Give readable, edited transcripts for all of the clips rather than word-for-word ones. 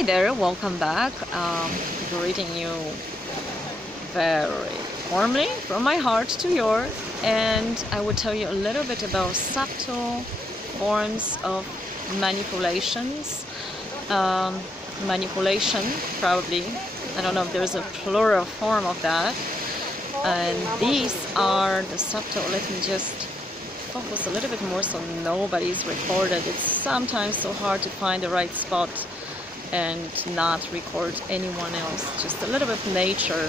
Hi there, welcome back. Greeting you very warmly from my heart to yours, and I will tell you a little bit about subtle forms of manipulations. Manipulation, probably. I don't know if there's a plural form of that. And these are the subtle. Let me just focus a little bit more so nobody's recorded. It's sometimes so hard to find the right spot and not record anyone else, just a little bit of nature.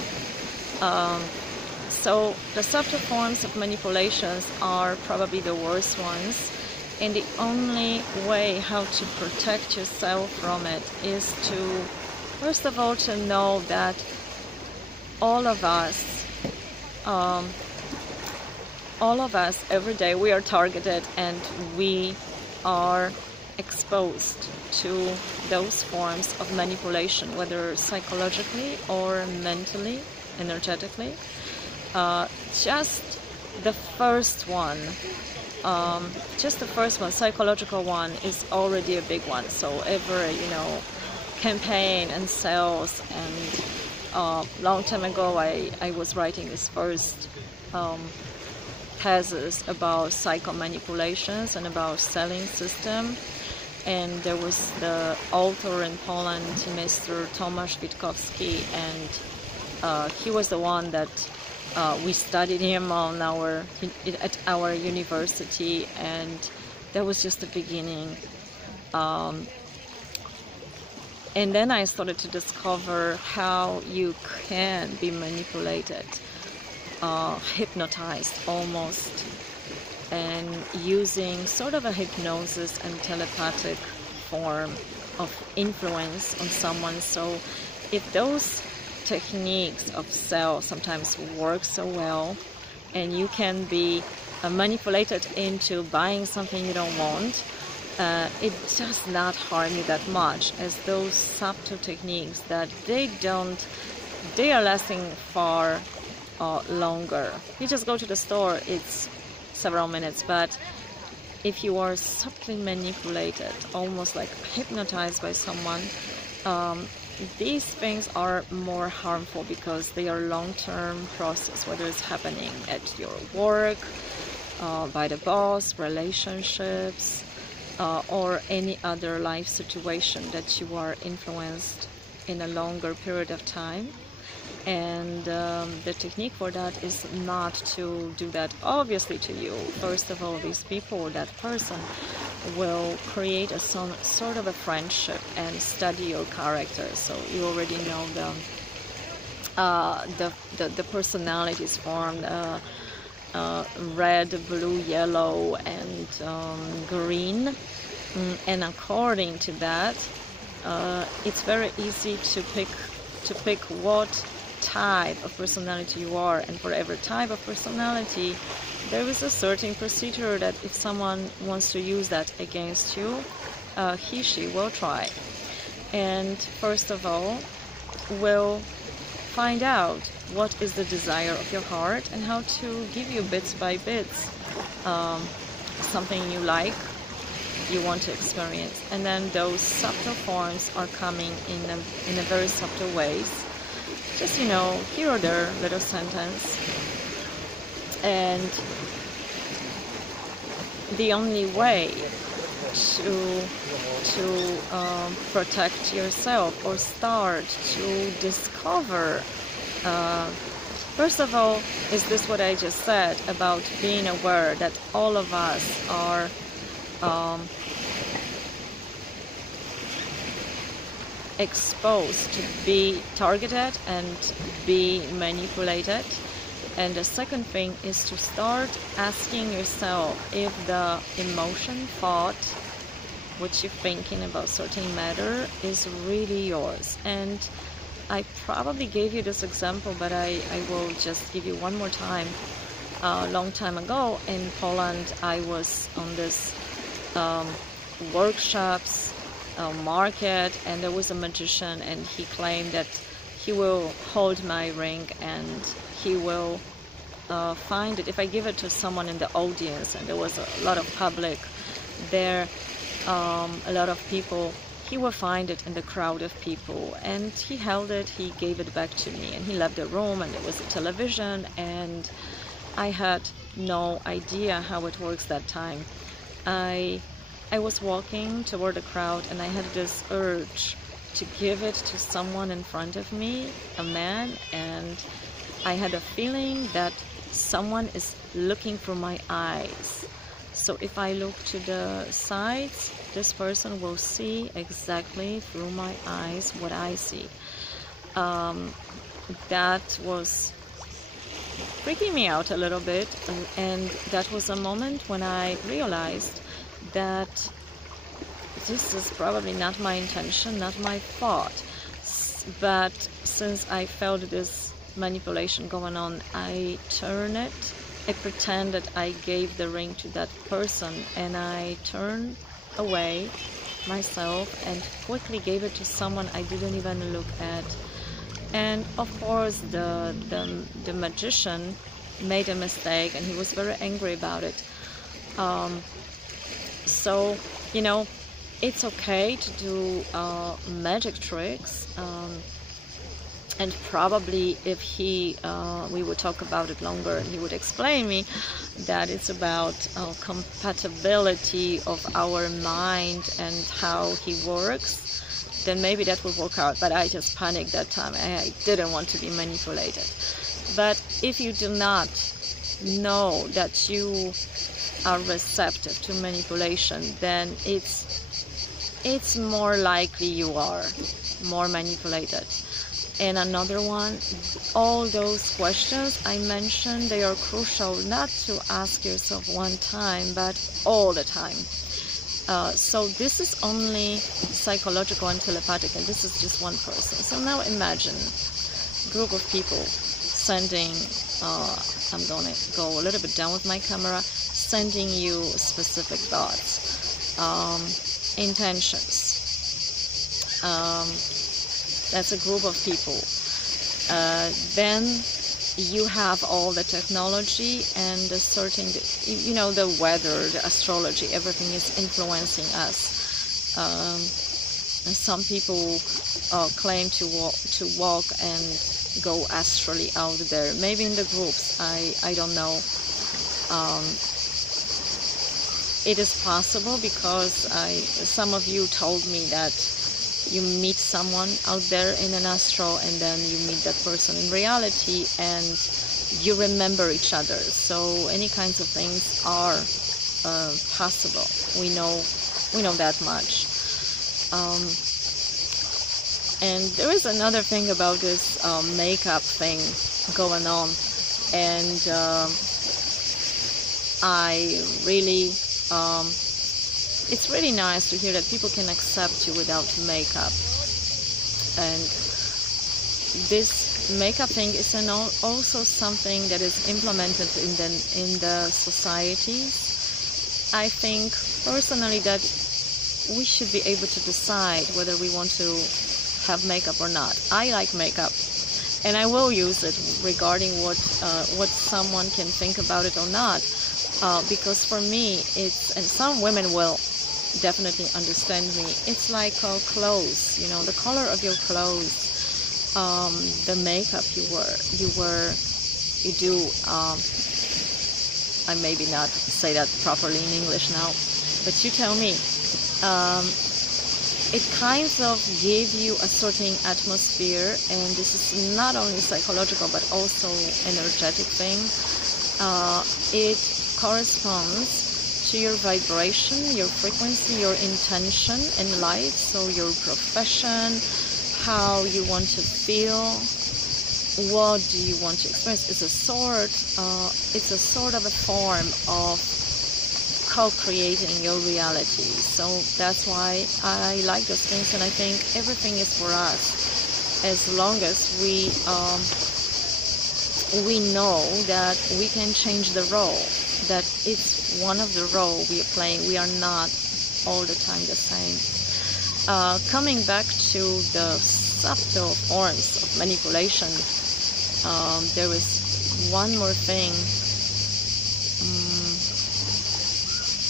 So the subtle forms of manipulations are probably the worst ones, and the only way how to protect yourself from it is to, first of all, to know that all of us every day, we are targeted and we are exposed to those forms of manipulation, whether psychologically or mentally, energetically. Just the first one, psychological one, is already a big one. So every, campaign and sales, and long time ago I was writing this first thesis about psycho manipulations and about selling system. And there was the author in Poland, Mr. Tomasz Witkowski, and he was the one that we studied him at our university, and that was just the beginning. And then I started to discover how you can be manipulated, hypnotized almost, and using sort of a hypnosis and telepathic form of influence on someone. So if those techniques of sell sometimes work so well, and you can be manipulated into buying something you don't want, it does not harm you that much as those subtle techniques that they are lasting far longer. You just go to the store, it's several minutes, but if you are subtly manipulated, almost like hypnotized by someone, these things are more harmful because they are long-term process, whether it's happening at your work, by the boss, relationships, or any other life situation that you are influenced in a longer period of time. And the technique for that is not to do that obviously to you. First of all, these people, that person, will create a sort of a friendship and study your character. So you already know the personalities formed, red, blue, yellow, and green. And according to that, it's very easy to pick what type of personality you are, and for every type of personality there is a certain procedure that if someone wants to use that against you, she will try. And first of all, will find out what is the desire of your heart and how to give you bits by bits something you like, you want to experience. And then those subtle forms are coming in a very subtle ways. Just, here or there, little sentence. And the only way to protect yourself or start to discover, first of all, is this what I just said about being aware that all of us are exposed to be targeted and be manipulated. And the second thing is to start asking yourself if the emotion, thought, what you're thinking about certain matter is really yours. And I probably gave you this example, but I will just give you one more time. A long time ago in Poland, I was on this workshops market, and there was a magician, and he claimed that he will hold my ring and he will find it if I give it to someone in the audience. And there was a lot of public there, a lot of people. he will find it in the crowd of people. And he held it, he gave it back to me, and he left the room, and there was a television, and I had no idea how it works that time. I was walking toward the crowd, and I had this urge to give it to someone in front of me, a man, and I had a feeling that someone is looking through my eyes. So if I look to the sides, this person will see exactly through my eyes what I see. That was freaking me out a little bit, and that was a moment when I realized that this is probably not my intention, not my thought, but since I felt this manipulation going on, I turned it. I pretended I gave the ring to that person, and I turned away myself and quickly gave it to someone I didn't even look at. And of course the magician made a mistake, and he was very angry about it. So, you know, it's okay to do magic tricks, and probably if we would talk about it longer, he would explain me that it's about compatibility of our mind and how he works, then maybe that would work out. But I just panicked that time. I didn't want to be manipulated. But if you do not know that you are receptive to manipulation, then it's more likely you are more manipulated. And another one, all those questions I mentioned, they are crucial not to ask yourself one time, but all the time. So this is only psychological and telepathic, and this is just one person. So now imagine a group of people sending, I'm going to go a little bit down with my camera, sending you specific thoughts, intentions. That's a group of people. Then you have all the technology and the certain, you know, the weather, the astrology, everything is influencing us. And some people claim to walk and go astrally out there. Maybe in the groups, I don't know. It is possible because some of you told me that you meet someone out there in an astral, and then you meet that person in reality, and you remember each other. So any kinds of things are possible. We know that much. And there is another thing about this makeup thing going on, and I really. It's really nice to hear that people can accept you without makeup. And this makeup thing is also something that is implemented in the society. I think personally that we should be able to decide whether we want to have makeup or not. I like makeup, and I will use it regarding what someone can think about it or not. Because for me, it's, and some women will definitely understand me, it's like clothes, you know, the color of your clothes, the makeup you do, I maybe not say that properly in English now, but you tell me, it kind of gave you a certain atmosphere, and this is not only psychological but also energetic thing. It corresponds to your vibration, your frequency, your intention in life, so your profession, how you want to feel, what do you want to experience. It's a sort of a form of co-creating your reality. So that's why I like those things, and I think everything is for us as long as we know that we can change the role, that it's one of the role we are playing. We are not all the time the same. Coming back to the subtle forms of manipulation, there is one more thing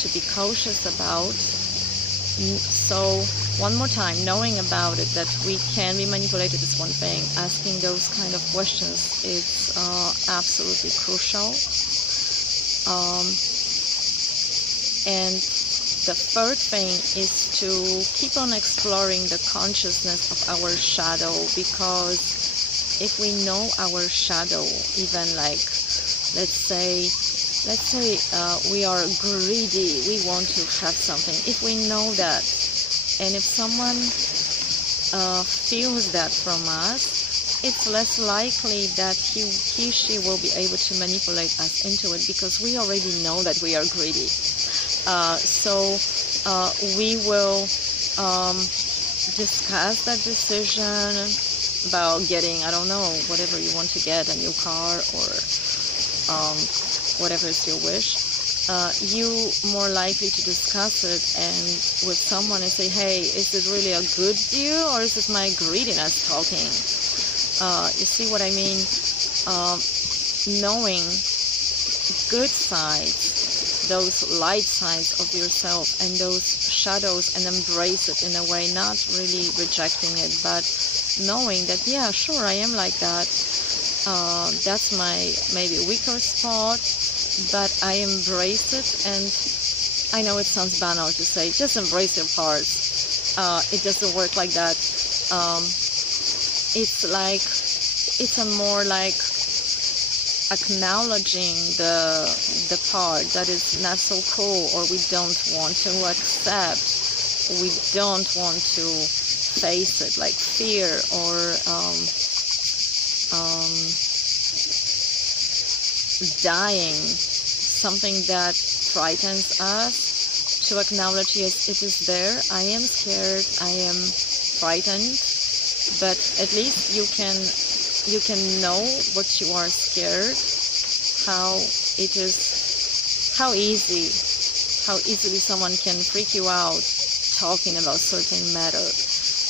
to be cautious about. So one more time, knowing about it, that we can be manipulated is one thing. Asking those kind of questions is absolutely crucial. And the third thing is to keep on exploring the consciousness of our shadow, because if we know our shadow, even like, let's say we are greedy, we want to have something. If we know that, and if someone feels that from us, it's less likely that she will be able to manipulate us into it, because we already know that we are greedy. So we will discuss that decision about getting, I don't know, whatever you want to get, a new car or whatever is your wish. You more likely to discuss it and with someone and say, hey, is it really a good deal, or is it my greediness talking? You see what I mean? Knowing good sides, those light sides of yourself, and those shadows, and embrace it in a way, not really rejecting it, but knowing that, yeah, sure, I am like that. That's my maybe weaker spot, but I embrace it. And I know it sounds banal to say, just embrace your parts. It doesn't work like that. It's a more like acknowledging the part that is not so cool, or we don't want to accept, we don't want to face it, like fear or dying, something that frightens us, to acknowledge, yes, it is there, I am scared, I am frightened, but at least you can know what you are scared, how easily someone can freak you out talking about certain matter.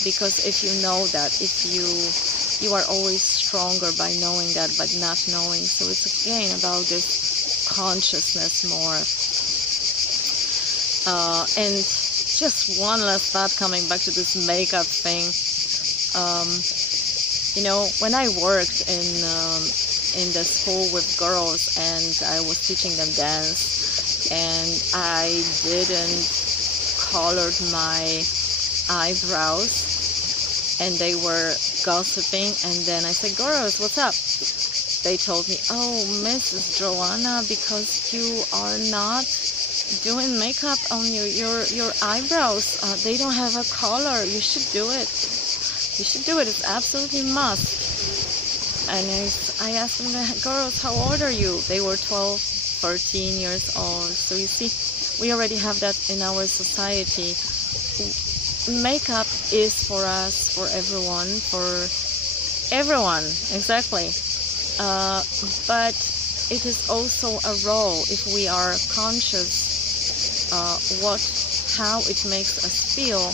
Because if you know that, if you are always stronger by knowing that, but not knowing. So it's again about this consciousness more. And just one last thought, coming back to this makeup thing. You know, when I worked in the school with girls and I was teaching them dance, and I didn't colored my eyebrows, and they were gossiping, and then I said, girls, what's up? They told me, oh, Mrs. Joanna, because you are not doing makeup on your eyebrows, they don't have a color, you should do it. You should do it. It's absolutely must. And I asked them, girls, how old are you? They were 12, 13 years old. So you see, we already have that in our society. Makeup is for us, for everyone, exactly. But it is also a role, if we are conscious, how it makes us feel.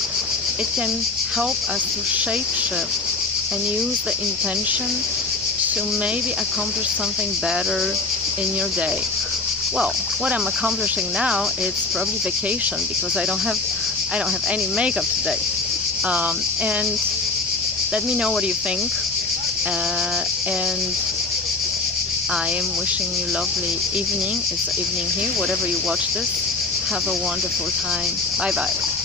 It can help us to shapeshift and use the intention to maybe accomplish something better in your day. Well, what I'm accomplishing now is probably vacation, because I don't have any makeup today. And let me know what you think. And I am wishing you lovely evening. It's the evening here. Whatever you watch this, have a wonderful time. Bye bye.